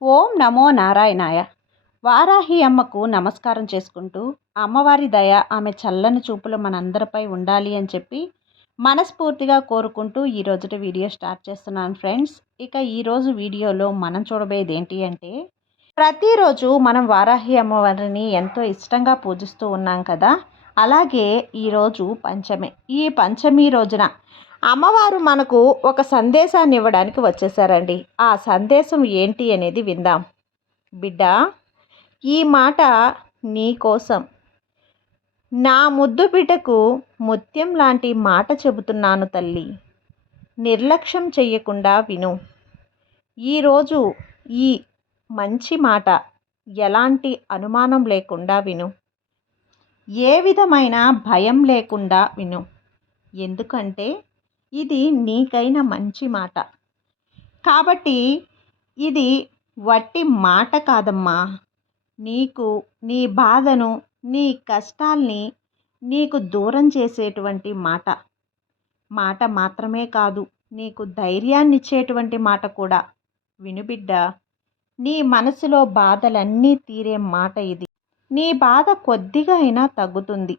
ఓం నమో నారాయణాయ. వారాహి అమ్మకు నమస్కారం చేసుకుంటూ, అమ్మవారి దయ, ఆమె చల్లని చూపులు మనందరిపై ఉండాలి అని చెప్పి మనస్ఫూర్తిగా కోరుకుంటూ ఈ రోజుటి వీడియో స్టార్ట్ చేస్తున్నాను ఫ్రెండ్స్. ఇక ఈరోజు వీడియోలో మనం చూడబోయేది ఏంటి అంటే, ప్రతిరోజు మనం వారాహి అమ్మవారిని ఎంతో ఇష్టంగా పూజిస్తూ ఉన్నాం కదా. అలాగే ఈరోజు పంచమి. ఈ పంచమి రోజున అమ్మవారు మనకు ఒక సందేశాన్ని ఇవ్వడానికి వచ్చేసారండి. ఆ సందేశం ఏంటి అనేది విందాం. బిడ్డ, ఈ మాట నీ కోసం, నా ముద్దు బిడ్డకు ముత్యం లాంటి మాట చెబుతున్నాను తల్లి. నిర్లక్ష్యం చెయ్యకుండా విను. ఈరోజు ఈ మంచి మాట ఎలాంటి అనుమానం లేకుండా విను. ఏ విధమైన భయం లేకుండా విను. ఎందుకంటే ఇది నీకైన మంచి మాట. కాబట్టి ఇది వట్టి మాట కాదమ్మా. నీకు నీ బాధను, నీ కష్టాల్ని నీకు దూరం చేసేటువంటి మాట. మాట మాత్రమే కాదు, నీకు ధైర్యాన్ని ఇచ్చేటువంటి మాట కూడా. విను బిడ్డ, నీ మనసులో బాధలన్నీ తీరే మాట ఇది. నీ బాధ కొద్దిగా అయినా తగ్గుతుంది.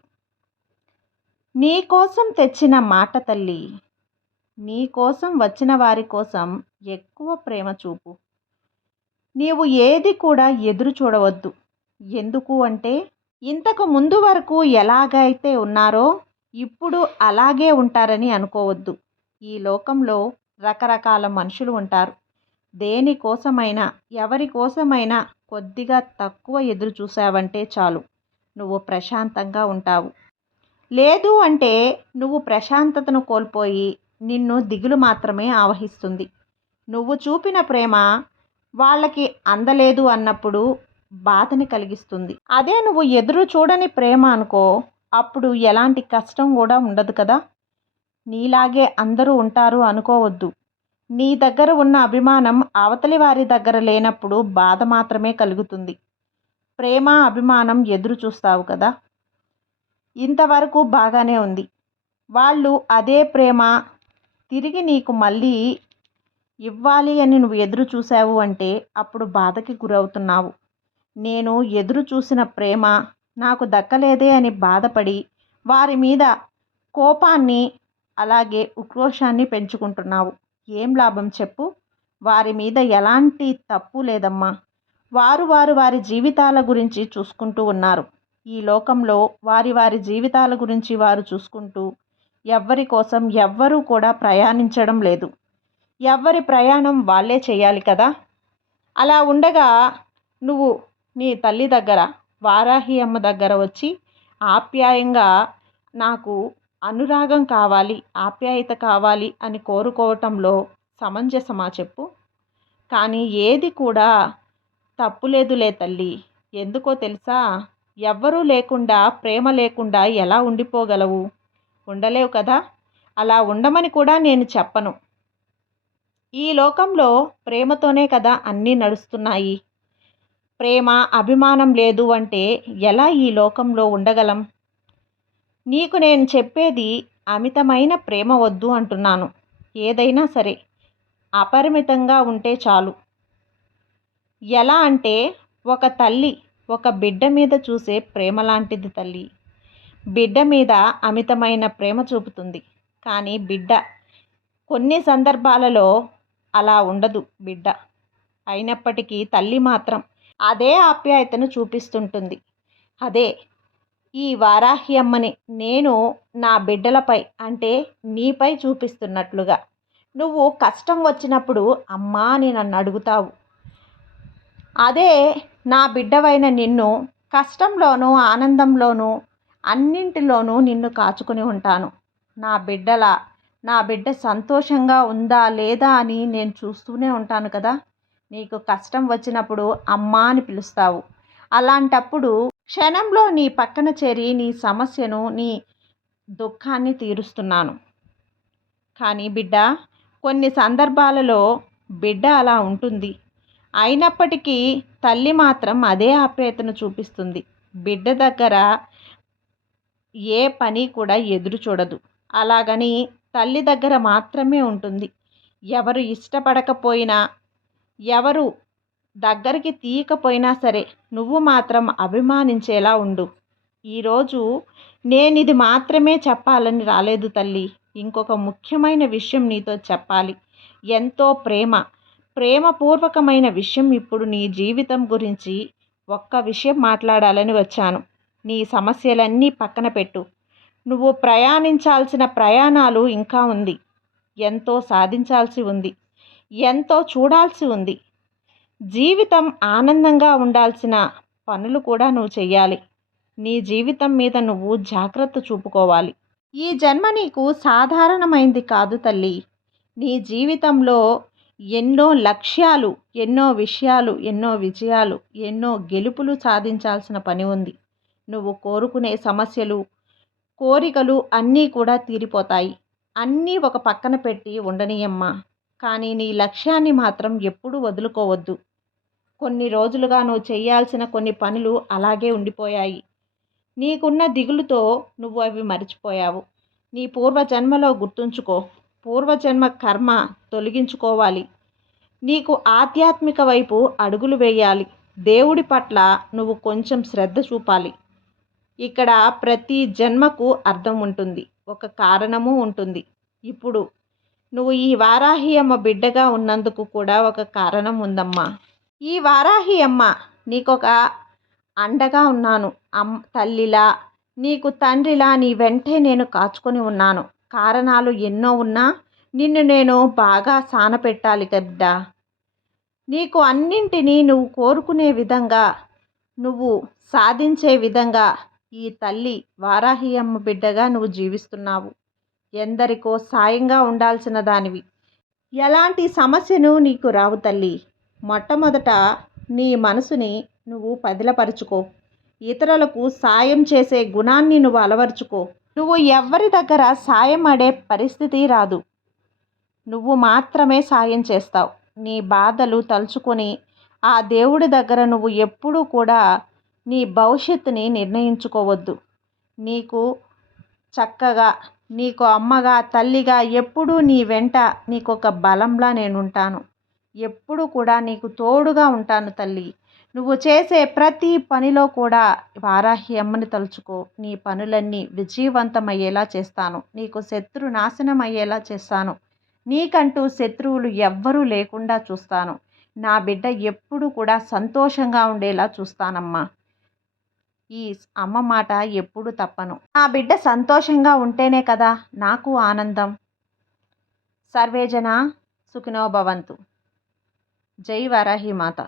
నీ కోసం తెచ్చిన మాట తల్లి. నీ కోసం వచ్చిన వారి కోసం ఎక్కువ ప్రేమ చూపు. నీవు ఏది కూడా ఎదురు చూడవద్దు. ఎందుకు అంటే, ఇంతకు ముందు వరకు ఎలాగైతే ఉన్నారో ఇప్పుడు అలాగే ఉంటారని అనుకోవద్దు. ఈ లోకంలో రకరకాల మనుషులు ఉంటారు. దేనికోసమైనా, ఎవరి కోసమైనా కొద్దిగా తక్కువ ఎదురు చూసావంటే చాలు, నువ్వు ప్రశాంతంగా ఉంటావు. లేదు అంటే నువ్వు ప్రశాంతతను కోల్పోయి నిన్ను దిగులు మాత్రమే ఆవహిస్తుంది. నువ్వు చూపిన ప్రేమ వాళ్ళకి అందలేదు అన్నప్పుడు బాధని కలిగిస్తుంది. అదే నువ్వు ఎదురు చూడని ప్రేమ అనుకో, అప్పుడు ఎలాంటి కష్టం కూడా ఉండదు కదా. నీలాగే అందరూ ఉంటారు అనుకోవద్దు. నీ దగ్గర ఉన్న అభిమానం అవతలి వారి దగ్గర లేనప్పుడు బాధ మాత్రమే కలుగుతుంది. ప్రేమ, అభిమానం ఎదురు చూస్తావు కదా. ఇంతవరకు బాగానే ఉంది. వాళ్ళు అదే ప్రేమ తిరిగి నీకు మళ్ళీ ఇవ్వాలి అని నువ్వు ఎదురు చూసావు అంటే అప్పుడు బాధకి గురవుతున్నావు. నేను ఎదురు చూసిన ప్రేమ నాకు దక్కలేదే అని బాధపడి వారి మీద కోపాన్ని, అలాగే ఉక్రోషాన్ని పెంచుకుంటున్నావు. ఏం లాభం చెప్పు? వారి మీద ఎలాంటి తప్పు లేదమ్మా. వారి జీవితాల గురించి చూసుకుంటూ ఉన్నారు. ఈ లోకంలో వారి జీవితాల గురించి వారు చూసుకుంటూ ఎవ్వరి కోసం ఎవ్వరూ కూడా ప్రయాణించడం లేదు. ఎవ్వరి ప్రయాణం వాళ్ళే చేయాలి కదా. అలా ఉండగా నువ్వు నీ తల్లి దగ్గర, వారాహి అమ్మ దగ్గర వచ్చి ఆప్యాయంగా నాకు అనురాగం కావాలి, ఆప్యాయత కావాలి అని కోరుకోవటంలో సమంజసమా చెప్పు? కానీ ఏది కూడా తప్పులేదులే తల్లి. ఎందుకో తెలుసా? ఎవ్వరూ లేకుండా, ప్రేమ లేకుండా ఎలా ఉండిపోగలవు? ఉండలేవు కదా. అలా ఉండమని కూడా నేను చెప్పను. ఈ లోకంలో ప్రేమతోనే కదా అన్నీ నడుస్తున్నాయి. ప్రేమ, అభిమానం లేదు అంటే ఎలా ఈ లోకంలో ఉండగలం? నీకు నేను చెప్పేది అమితమైన ప్రేమ వద్దు అంటున్నాను. ఏదైనా సరే అపరిమితంగా ఉంటే చాలు. ఎలా అంటే, ఒక తల్లి ఒక బిడ్డ మీద చూసే ప్రేమ లాంటిది తల్లి. బిడ్డ మీద అమితమైన ప్రేమ చూపుతుంది. కానీ బిడ్డ కొన్ని సందర్భాలలో అలా ఉండదు బిడ్డ. అయినప్పటికీ తల్లి మాత్రం అదే ఆప్యాయతను చూపిస్తుంటుంది. అదే ఈ వారాహి అమ్మని నేను నా బిడ్డలపై, అంటే నీపై చూపిస్తున్నట్లుగా. నువ్వు కష్టం వచ్చినప్పుడు అమ్మా అని నన్ను అడుగుతావు. అదే నా బిడ్డవైన నిన్ను కష్టంలోనూ, ఆనందంలోనూ, అన్నింటిలోనూ నిన్ను కాచుకుని ఉంటాను. నా బిడ్డ సంతోషంగా ఉందా లేదా అని నేను చూస్తూనే ఉంటాను కదా. నీకు కష్టం వచ్చినప్పుడు అమ్మా అని పిలుస్తావు. అలాంటప్పుడు క్షణంలో నీ పక్కన చేరి నీ సమస్యను, నీ దుఃఖాన్ని తీరుస్తున్నాను. కానీ బిడ్డ, కొన్ని సందర్భాలలో బిడ్డ అలా ఉంటుంది. అయినప్పటికీ తల్లి మాత్రం అదే ఆప్యాయతను చూపిస్తుంది. బిడ్డ దగ్గర ఏ పని కూడా ఎదురు చూడదు. అలాగని తల్లి దగ్గర మాత్రమే ఉంటుంది. ఎవరు ఇష్టపడకపోయినా, ఎవరు దగ్గరికి తీయకపోయినా సరే నువ్వు మాత్రం అభిమానించేలా ఉండు. ఈరోజు నేనిది మాత్రమే చెప్పాలని రాలేదు తల్లి. ఇంకొక ముఖ్యమైన విషయం నీతో చెప్పాలి. ఎంతో ప్రేమపూర్వకమైన విషయం. ఇప్పుడు నీ జీవితం గురించి ఒక్క విషయం మాట్లాడాలని వచ్చాను. నీ సమస్యలన్నీ పక్కన పెట్టు. నువ్వు ప్రయాణించాల్సిన ప్రయాణాలు ఇంకా ఉంది. ఎంతో సాధించాల్సి ఉంది. ఎంతో చూడాల్సి ఉంది. జీవితం ఆనందంగా ఉండాల్సిన పనులు కూడా నువ్వు చెయ్యాలి. నీ జీవితం మీద నువ్వు జాగ్రత్త చూపుకోవాలి. ఈ జన్మ నీకు సాధారణమైంది కాదు తల్లి. నీ జీవితంలో ఎన్నో లక్ష్యాలు, ఎన్నో విషయాలు, ఎన్నో విజయాలు, ఎన్నో గెలుపులు సాధించాల్సిన పని ఉంది. నువ్వు కోరుకునే సమస్యలు, కోరికలు అన్నీ కూడా తీరిపోతాయి. అన్నీ ఒక పక్కన పెట్టి ఉండనీయమ్మా. కానీ నీ లక్ష్యాన్ని మాత్రం ఎప్పుడూ వదులుకోవద్దు. కొన్ని రోజులుగా నువ్వు చేయాల్సిన కొన్ని పనులు అలాగే ఉండిపోయాయి. నీకున్న దిగులుతో నువ్వు అవి మర్చిపోయావు. నీ పూర్వజన్మలో గుర్తుంచుకో. పూర్వజన్మ కర్మ తొలగించుకోవాలి. నీకు ఆధ్యాత్మిక వైపు అడుగులు వేయాలి. దేవుడి పట్ల నువ్వు కొంచెం శ్రద్ధ చూపాలి. ఇక్కడ ప్రతి జన్మకు అర్థం ఉంటుంది, ఒక కారణము ఉంటుంది. ఇప్పుడు నువ్వు ఈ వారాహి అమ్మ బిడ్డగా ఉన్నందుకు కూడా ఒక కారణం ఉందమ్మా. ఈ వారాహి అమ్మ నీకొక అండగా ఉన్నాను. తల్లిలా, నీకు తండ్రిలా నీ వెంటే నేను కాచుకొని ఉన్నాను. కారణాలు ఎన్నో ఉన్నా నిన్ను నేను బాగా సానపెట్టాలి కదా. నీకు అన్నింటినీ నువ్వు కోరుకునే విధంగా, నువ్వు సాధించే విధంగా ఈ తల్లి వారాహి అమ్మ బిడ్డగా నువ్వు జీవిస్తున్నావు. ఎందరికో సాయంగా ఉండాల్సిన దానివి. ఎలాంటి సమస్యను నీకు రావు తల్లి. మొట్టమొదట నీ మనసుని నువ్వు పదిలపరుచుకో. ఇతరులకు సాయం చేసే గుణాన్ని నువ్వు అలవర్చుకో. నువ్వు ఎవ్వరి దగ్గర సాయం అడే పరిస్థితి రాదు. నువ్వు మాత్రమే సాయం చేస్తావు. నీ బాధలు తలుచుకొని ఆ దేవుడి దగ్గర నువ్వు ఎప్పుడూ కూడా నీ భవిష్యత్తుని నిర్ణయించుకోవద్దు. నీకు చక్కగా, నీకు అమ్మగా, తల్లిగా ఎప్పుడూ నీ వెంట నీకొక బలంలా నేనుంటాను. ఎప్పుడు కూడా నీకు తోడుగా ఉంటాను తల్లి. నువ్వు చేసే ప్రతి పనిలో కూడా వారాహి అమ్మని తలుచుకో. నీ పనులన్నీ విజయవంతమయ్యేలా చేస్తాను. నీకు శత్రు నాశనం అయ్యేలా చేస్తాను. నీకంటూ శత్రువులు ఎవ్వరూ లేకుండా చూస్తాను. నా బిడ్డ ఎప్పుడు కూడా సంతోషంగా ఉండేలా చూస్తానమ్మా. ఈ అమ్మ మాట ఎప్పుడు తప్పను. నా బిడ్డ సంతోషంగా ఉంటేనే కదా నాకు ఆనందం. సర్వేజన సుఖినో భవంతు. జై వారాహి మాత.